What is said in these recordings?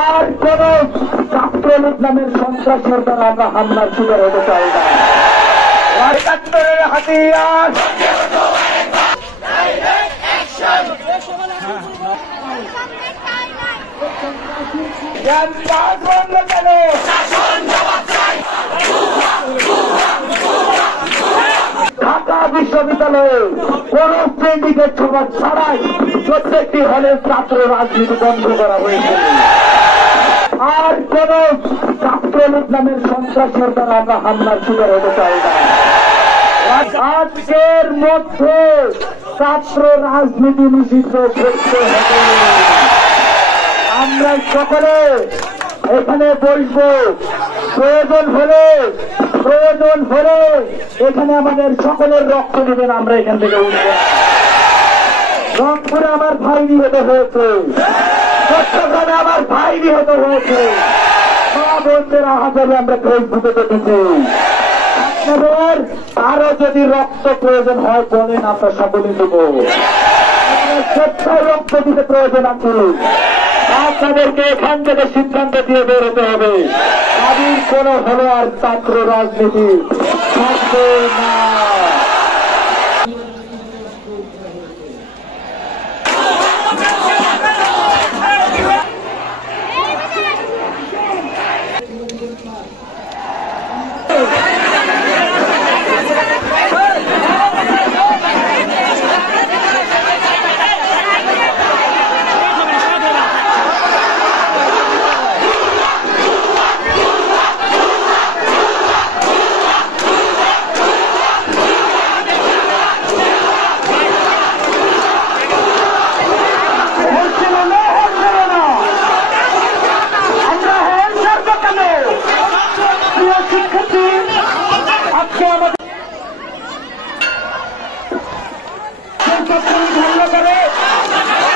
আর কোন ছাত্রলীগ নামের সন্ত্রাসের দ্বারা আমরা হামলার শিকার হতে চাই না। ৭১ হাতিয়ার ঢাকা বিশ্ববিদ্যালয়ে কোন সিন্ডিকেট সভা ছাড়াই প্রত্যেকটি হলের ছাত্র রাজনীতি বন্ধ করা হয়েছে। আর কোন ছাত্রলীগ নামের সন্ত্রাসের দ্বারা আমরা হামলার শিকার হতে চাই না। আজকের মধ্যে ছাত্র রাজনীতি নিষিদ্ধ করতে হবে। আমরা সকলে এখানে বসবো, প্রয়োজন হলে এখানে আমাদের সকলের রক্ত দেবেন, আমরা এখান থেকে উঠবো। রংপুরে আমার ভাই নিহত হয়েছে, চট্টগ্রামে আমার ভাই নিহত হয়েছে, মা বোনদের আহাজারে আমরা ফেসবুকে দেখেছি। আপনাদের আরো যদি রক্ত প্রয়োজন হয় বলেন, আমরা সকলে দেব। স্বেচ্ছায় রক্ত দিতে প্রয়োজন আছে, আপনাদেরকে এখান থেকে সিদ্ধান্ত দিয়ে বেরোতে হবে। দাবির কোন হলো আর ছাত্র রাজনীতি থাকবে না।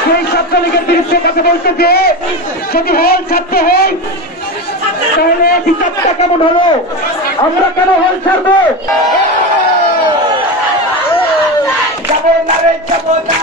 সেই ছাত্রলীগের বিরুদ্ধে কথা বলতে যে যদি হল ছাত্র হই তাহলে বিচারটা কেমন হলো? আমরা কেন হল ছাড়বো? যাবো না রে, যাবো না,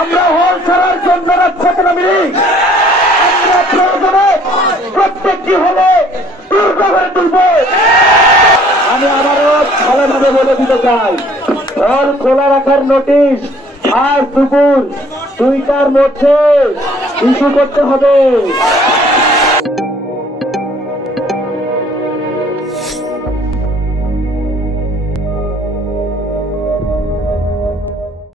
আমরা হল ছাড়ার জন্য রাজপথে নামি। আমরা প্রয়োজনে প্রত্যেকটি হলে দুর্গ করে তুলব। আমি আবারও ভালোভাবে বলে দিতে চাই, হল খোলা রাখার নোটিশ আজ দুপুর 2টার মধ্যে ইস্যু করতে হবে।